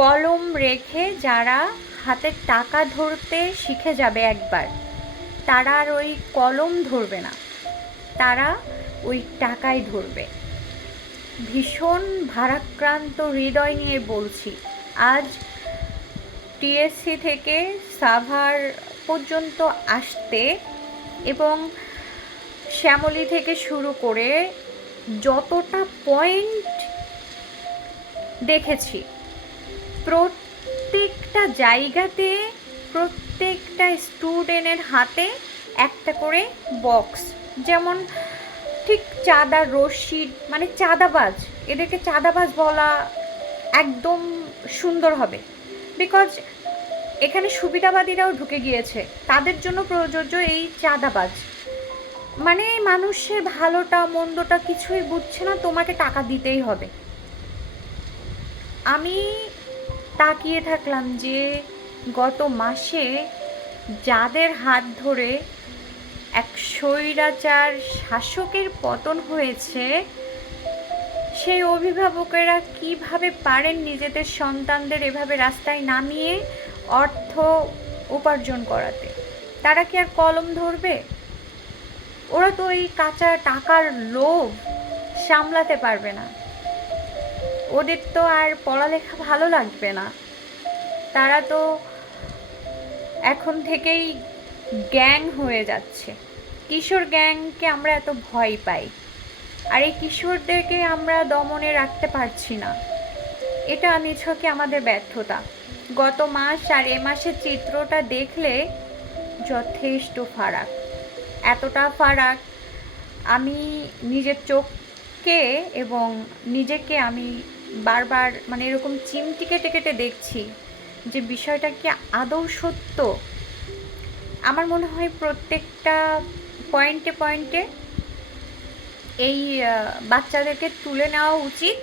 কলম রেখে যারা হাতে টাকা ধরতে শিখে যাবে একবার, তারা আর ওই কলম ধরবে না, তারা ওই টাকাই ধরবে। ভীষণ ভারাক্রান্ত হৃদয় নিয়ে বলছি, আজ টিএসসি থেকে সাভার পর্যন্ত আসতে এবং শ্যামলী থেকে শুরু করে যতটা পয়েন্ট দেখেছি প্রত্যেকটা জায়গাতে প্রত্যেকটা স্টুডেন্টের হাতে একটা করে বক্স যেমন ঠিক চাঁদা রশিদ মানে চাঁদাবাজ, এদেরকে চাঁদাবাজ বলা একদম সুন্দর হবে। বিকজ এখানে সুবিধাবাদীরাও ঢুকে গিয়েছে। তাদের জন্য প্রযোজ্য এই চাঁদাবাজ। মানে মানুষের ভালোটা, মন্দটা কিছুই বুঝছে না, তোমাকে টাকা দিতেই হবে। আমি তাকিয়ে থাকলাম যে গত মাসে যাদের হাত ধরে এক স্বৈরাচার শাসকের পতন হয়েছে, সেই অভিভাবকেরা কীভাবে পারেন নিজেদের সন্তানদের এভাবে রাস্তায় নামিয়ে অর্থ উপার্জন করাতে? তারা কি আর কলম ধরবে? ওরা তো এই কাঁচা টাকার লোভ সামলাতে পারবে না। ওদের তো আর পড়ালেখা ভালো লাগবে না। তারা তো এখন থেকেই গ্যাং হয়ে যাচ্ছে। কিশোর গ্যাংকে আমরা এত ভয় পাই। আর এই কিশোরদেরকে আমরা দমনে রাখতে পারছি না। এটা নিছকে আমাদের ব্যর্থতা। গত মাস আর এ মাসের চিত্রটা দেখলে যথেষ্ট ফারাক। এতটা ফারাক আমি নিজের চোখকে এবং নিজেকে আমি বারবার মানে এরকম চিমটি কেটে কেটে দেখছি যে বিষয়টা কি আদৌ সত্য? আমার মনে হয় প্রত্যেকটা পয়েন্টে পয়েন্টে এই বাচ্চাদেরকে তুলে নেওয়া উচিত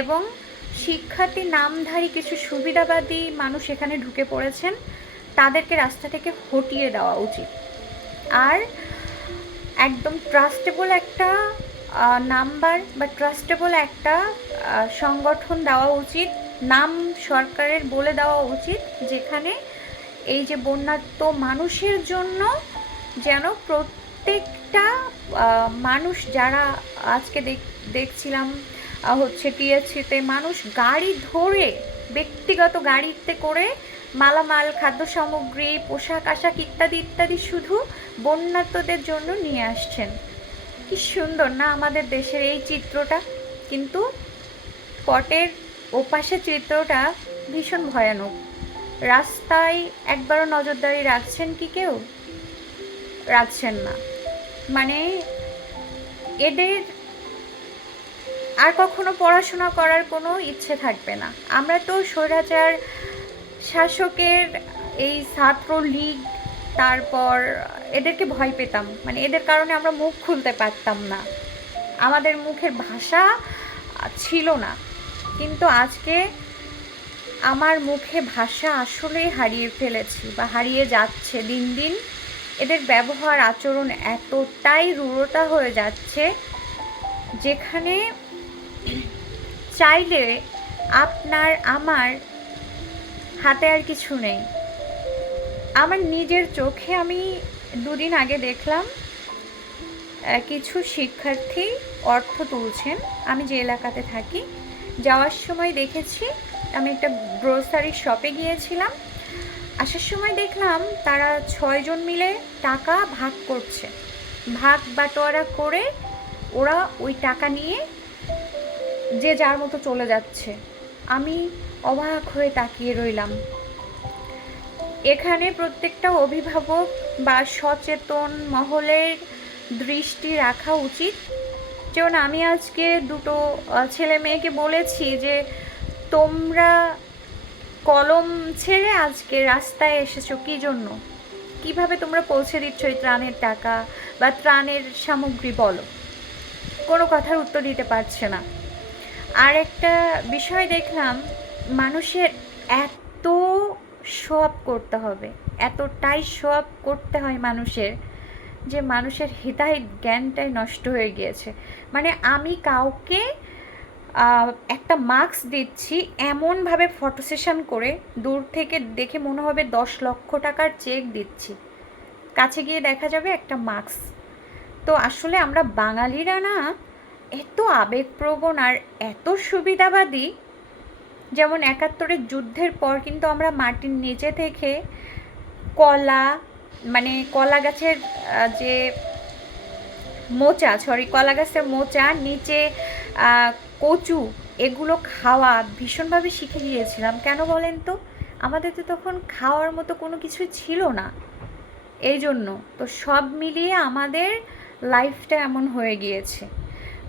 এবং শিক্ষার্থী নামধারী কিছু সুবিধাবাদী মানুষ এখানে ঢুকে পড়েছেন, তাদেরকে রাস্তা থেকে হটিয়ে দেওয়া উচিত। আর একদম ট্রাস্টেবল একটা নাম্বার বা ট্রাস্টেবল একটা সংগঠন দেওয়া উচিত, নাম সরকারের বলে দেওয়া উচিত, যেখানে এই যে বন্যার্ত মানুষের জন্য যেন প্রত্যেকটা মানুষ যারা আজকে দেখ- দেখছিলাম হচ্ছে টিএসসিতে মানুষ গাড়ি ধরে, ব্যক্তিগত গাড়িতে করে মালামাল, খাদ্য সামগ্রী, পোশাক, আশাক ইত্যাদি ইত্যাদি শুধু বন্যার্তদের জন্য নিয়ে আসছেন। কি সুন্দর না আমাদের দেশের এই চিত্রটা। কিন্তু পটের ওপাশে চিত্রটা ভীষণ ভয়ানক। রাস্তায় একবারও নজরদারি রাখছেন কি কেউ? রাখছেন না। মানে এদের আর কখনো পড়াশোনা করার কোনো ইচ্ছে থাকবে না। আমরা তো স্বৈরাচার শাসকের এই ছাত্র লীগ তারপর এদেরকে ভয় পেতাম। মানে এদের কারণে আমরা মুখ খুলতে পারতাম না। আমাদের মুখের ভাষা ছিল না। কিন্তু আজকে আমার মুখে ভাষা আসলেই হারিয়ে ফেলেছি বা হারিয়ে যাচ্ছে দিন দিন। এদের ব্যবহার, আচরণ এতটাই রূঢ়তা হয়ে যাচ্ছে যেখানে চাইলে আপনার, আমার হাতে আর কিছু নেই। আমার নিজের চোখে আমি দুদিন আগে দেখলাম কিছু শিক্ষার্থী অর্থ তুলছেন। আমি যে এলাকাতে থাকি, যাওয়ার সময় দেখেছি, আমি একটা গ্রোসারি শপে গিয়েছিলাম। আসার সময় দেখলাম তারা ছয়জন মিলে টাকা ভাগ করছে। ভাগ বাটোয়ারা করে ওরা ওই টাকা নিয়ে যে যার মতো চলে যাচ্ছে। আমি অবাক হয়ে তাকিয়ে রইলাম। এখানে প্রত্যেকটা অভিভাবক বা সচেতন মহলের দৃষ্টি রাখা উচিত। যেমন আমি আজকে দুটো ছেলে মেয়েকে বলেছি যে, তোমরা কলম ছেড়ে আজকে রাস্তায় এসেছ কী জন্য? কীভাবে তোমরা পৌঁছে দিচ্ছ এই ত্রাণের টাকা বা ত্রাণের সামগ্রী বলো? কোনো কথার উত্তর দিতে পারছে না। আর একটা বিষয় দেখলাম, মানুষের এত শোয়াব করতে হবে। এতটাই শোয়াব করতে হয় মানুষের যে মানুষের হিতাহিত জ্ঞানটাই নষ্ট হয়ে গিয়েছে। মানে আমি কাউকে একটা মাস্ক দিচ্ছি এমনভাবে ফটো সেশন করে দূর থেকে দেখে মনে হবে দশ লক্ষ টাকার চেক দিচ্ছি। কাছে গিয়ে দেখা যাবে একটা মাস্ক তো আসলে আমরা বাঙালিরা না এত আবেগপ্রবণ আর এত সুবিধাবাদী যেমন একাত্তরের যুদ্ধের পর কিন্তু আমরা মাটির নিচে থেকে কলা মানে কলা গাছের যে মোচা সরি কলা গাছের মোচা, নিচে কচু, এগুলো খাওয়া ভীষণভাবে শিখে গিয়েছিলাম। কেন বলেন তো? আমাদের তো তখন খাওয়ার মতো কোনো কিছু ছিল না। এই জন্য। তো সব মিলিয়ে আমাদের লাইফটা এমন হয়ে গিয়েছে।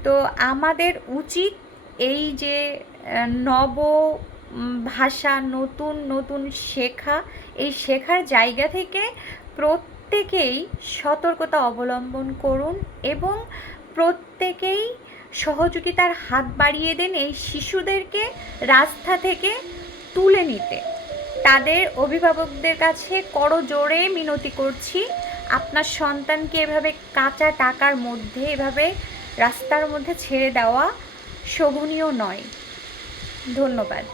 তো আমাদের উচিত এই যে নব ভাষা নতুন নতুন শেখা, এই শেখার জায়গা থেকে প্রত্যেকেই সতর্কতা অবলম্বন করুন এবং প্রত্যেকেই সহযোগিতার হাত বাড়িয়ে দেন এই শিশুদেরকে রাস্তা থেকে তুলে নিতে। তাদের অভিভাবকদের কাছে করজোড়ে মিনতি করছি, আপনার সন্তানকে এভাবে কাঁচা টাকার মধ্যে, এভাবে রাস্তার মধ্যে ছেড়ে দেওয়া শোভনীয় নয়। ধন্যবাদ।